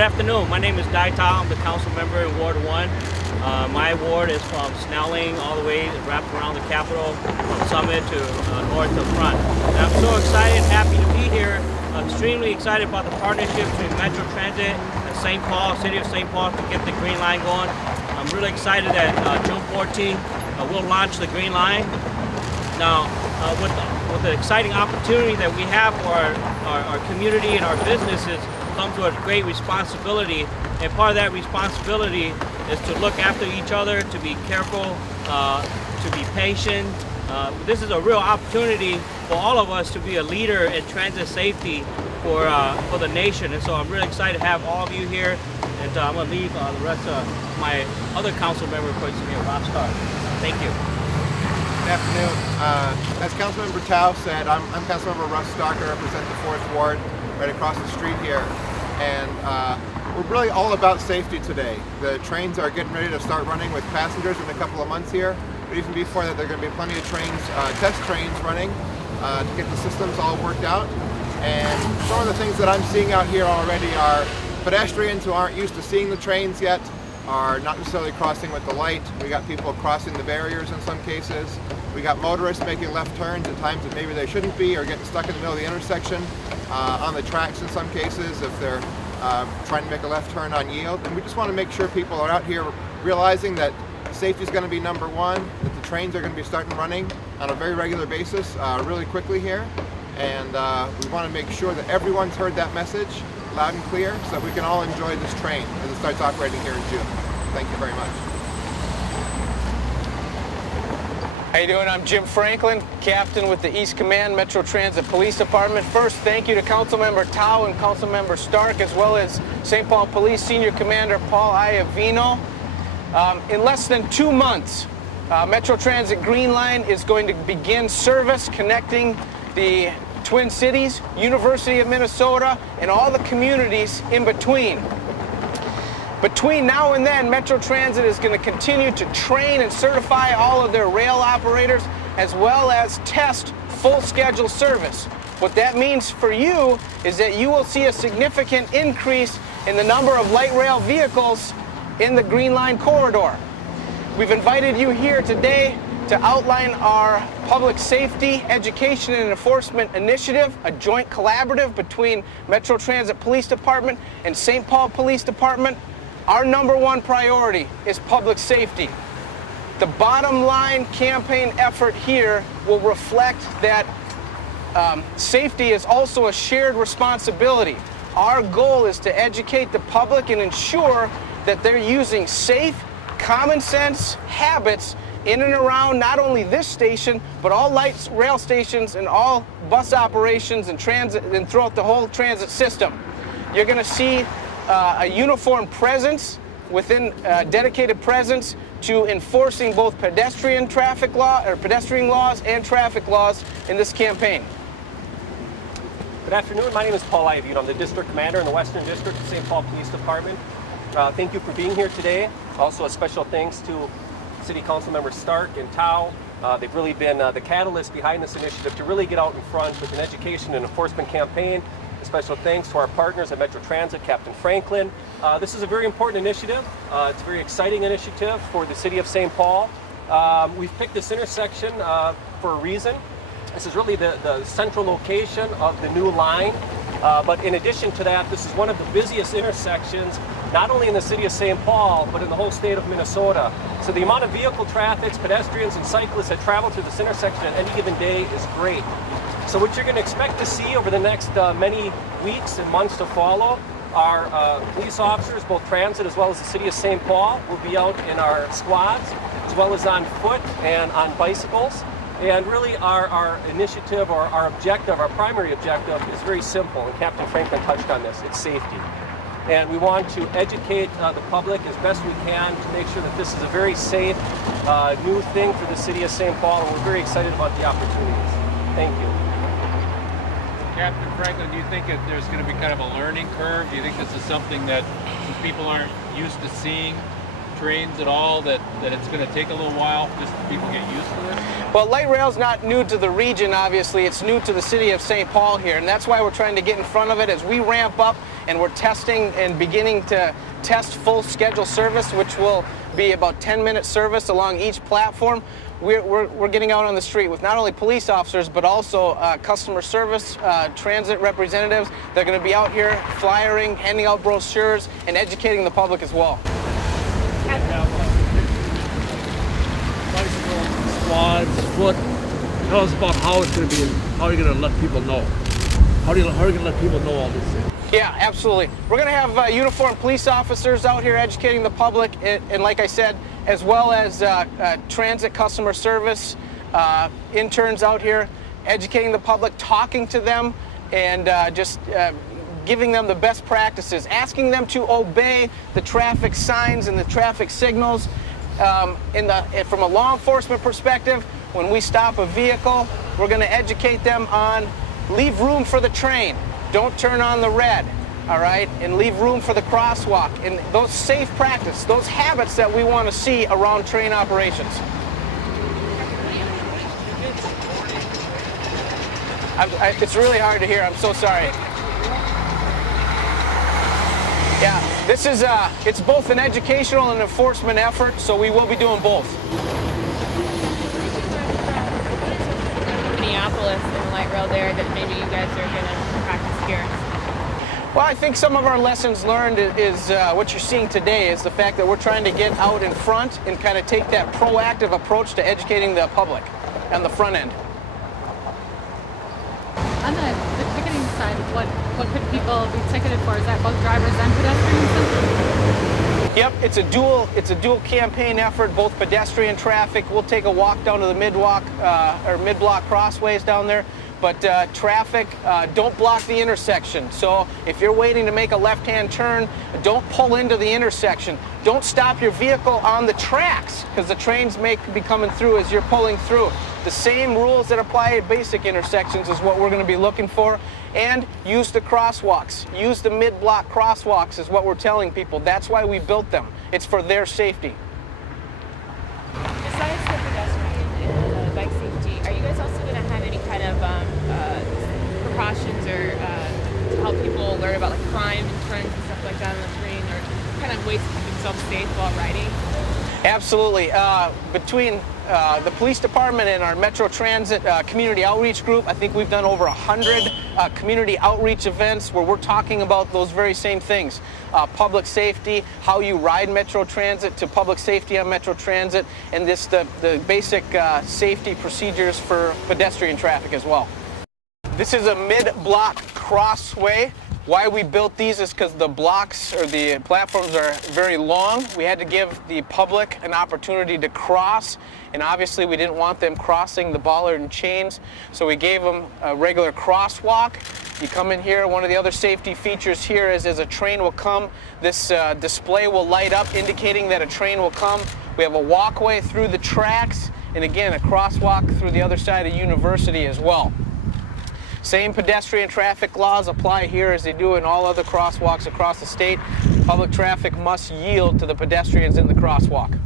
Good afternoon. My name is Dai Tao. I'm the council member in Ward 1. My ward is from Snelling all the way wrapped around the Capitol, from Summit to north to front. And I'm so excited, happy to be here. I'm extremely excited about the partnership between Metro Transit and St. Paul, City of St. Paul, to get the Green Line going. I'm really excited that June 14th we'll launch the Green Line. Now, with the exciting opportunity that we have for our community and our businesses, comes with great responsibility, and part of that responsibility is to look after each other, to be careful, to be patient. This is a real opportunity for all of us to be a leader in transit safety for the nation, and so I'm really excited to have all of you here, and I'm going to leave the rest of my other council member questions here, Rob Stark. Thank you. Good afternoon. As Councilmember Tao said, I'm Councilmember Russ Stark. I represent the 4th Ward right across the street here. And we're really all about safety today. The trains are getting ready to start running with passengers in a couple of months here. But even before that, there are going to be plenty of trains, test trains running to get the systems all worked out. And some of the things that I'm seeing out here already are pedestrians who aren't used to seeing the trains yet, are not necessarily crossing with the light. We got people crossing the barriers in some cases. We got motorists making left turns at times that maybe they shouldn't be, or getting stuck in the middle of the intersection on the tracks in some cases if they're trying to make a left turn on yield. And we just want to make sure people are out here realizing that safety is going to be number one, that the trains are going to be starting running on a very regular basis really quickly here. And we want to make sure that everyone's heard that message loud and clear so that we can all enjoy this train as it starts operating here in June. Thank you very much. How you doing? I'm Jim Franklin, captain with the East Command Metro Transit Police Department. First, thank you to Councilmember Tao and Councilmember Stark, as well as St. Paul Police Senior Commander Paul Iavino. In less than 2 months, Metro Transit Green Line is going to begin service connecting the Twin Cities, University of Minnesota, and all the communities in between. Between now and then, Metro Transit is going to continue to train and certify all of their rail operators, as well as test full schedule service. What that means for you is that you will see a significant increase in the number of light rail vehicles in the Green Line corridor. We've invited you here today to outline our public safety, education, and enforcement initiative, a joint collaborative between Metro Transit Police Department and St. Paul Police Department. Our number one priority is public safety. The bottom line campaign effort here will reflect that safety is also a shared responsibility. Our goal is to educate the public and ensure that they're using safe, common sense habits in and around not only this station, but all light rail stations and all bus operations and transit and throughout the whole transit system. You're going to see a uniform presence within dedicated presence to enforcing both pedestrian laws and traffic laws in this campaign. Good afternoon. My name is Paul Iavino. I'm the district commander in the Western District of St. Paul Police Department. Thank you for being here today. Also, a special thanks to City Council Members Stark and Tao. They've really been the catalyst behind this initiative to really get out in front with an education and enforcement campaign. A special thanks to our partners at Metro Transit, Captain Franklin. This is a very important initiative. It's a very exciting initiative for the City of St. Paul. We've picked this intersection for a reason. This is really the central location of the new line. But in addition to that, this is one of the busiest intersections, not only in the City of St. Paul, but in the whole state of Minnesota. So the amount of vehicle traffic, pedestrians, and cyclists that travel through this intersection at any given day is great. So what you're going to expect to see over the next many weeks and months to follow are police officers, both transit as well as the City of St. Paul, will be out in our squads, as well as on foot and on bicycles. And really our initiative, or our objective, our primary objective, is very simple, and Captain Franklin touched on this: it's safety. And we want to educate the public as best we can to make sure that this is a very safe new thing for the City of St. Paul, and we're very excited about the opportunities. Thank you. Captain Franklin, do you think that there's going to be kind of a learning curve? Do you think this is something that people aren't used to seeing? trains at all that it's going to take a little while just for people to get used to this? Well, light rail's not new to the region, obviously. It's new to the city of St. Paul here, and that's why we're trying to get in front of it as we ramp up and we're testing and beginning to test full schedule service, which will be about 10-minute service along each platform. We're getting out on the street with not only police officers, but also customer service, transit representatives. They're going to be out here flyering, handing out brochures, and educating the public as well. Bicycle, squads, foot. Tell us about how it's going to be and how you're going to let people know. How are you going to let people know all this? Yeah, absolutely. We're going to have uniformed police officers out here educating the public, and like I said, as well as transit customer service interns out here educating the public, talking to them, and just giving them the best practices, asking them to obey the traffic signs and the traffic signals. From a law enforcement perspective, when we stop a vehicle, we're going to educate them on leave room for the train. Don't turn on the red, all right? And leave room for the crosswalk. And those safe practice, those habits that we want to see around train operations. It's really hard to hear. I'm so sorry. Yeah, this is, it's both an educational and enforcement effort, so we will be doing both. Minneapolis and the light rail there that maybe you guys are going to practice here? Well, I think some of our lessons learned is what you're seeing today is the fact that we're trying to get out in front and kind of take that proactive approach to educating the public on the front end. On the ticketing side, what could people be ticketed for? Is that both drivers and pedestrians? Yep, it's a dual campaign effort, both pedestrian traffic. We'll take a walk down to the mid-block crossways down there. But traffic, don't block the intersection. So if you're waiting to make a left-hand turn, don't pull into the intersection. Don't stop your vehicle on the tracks, because the trains may be coming through as you're pulling through. The same rules that apply at basic intersections is what we're going to be looking for. And use the crosswalks. Use the mid-block crosswalks is what we're telling people. That's why we built them. It's for their safety. Besides the pedestrian and bike safety, are you guys also going to have any kind of precautions or to help people learn about like crime and trends and stuff like that on the train, or kind of ways to keep themselves safe while riding? Absolutely. Between the police department and our Metro Transit community outreach group, I think we've done over 100 community outreach events where we're talking about those very same things. Public safety, how you ride Metro Transit, to public safety on Metro Transit, and the basic safety procedures for pedestrian traffic as well. This is a mid-block crossway. Why we built these is because the blocks or the platforms are very long. We had to give the public an opportunity to cross, and obviously we didn't want them crossing the bollard and chains, so we gave them a regular crosswalk. You come in here, one of the other safety features here is as a train will come, this display will light up indicating that a train will come. We have a walkway through the tracks, and again, a crosswalk through the other side of University as well. Same pedestrian traffic laws apply here as they do in all other crosswalks across the state. Public traffic must yield to the pedestrians in the crosswalk.